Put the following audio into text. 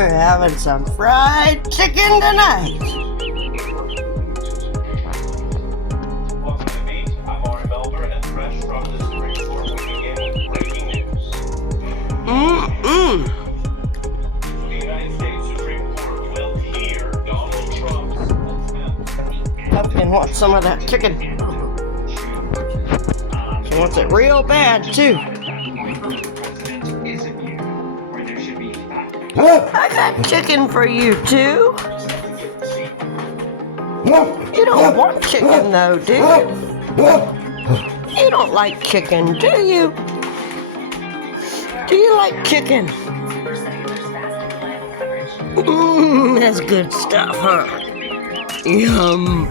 we're having some fried chicken tonight. Welcome to Beat. I'm Ari Melber, and fresh from the Supreme Court, we begin with breaking news. The United States Supreme Court will hear Donald Trump's attempt. Pumpkin wants some of that chicken. She wants it real bad, too. I got chicken for you, too. You don't want chicken, though, do you? You don't like chicken, do you? Do you like chicken? That's good stuff, huh? Yum.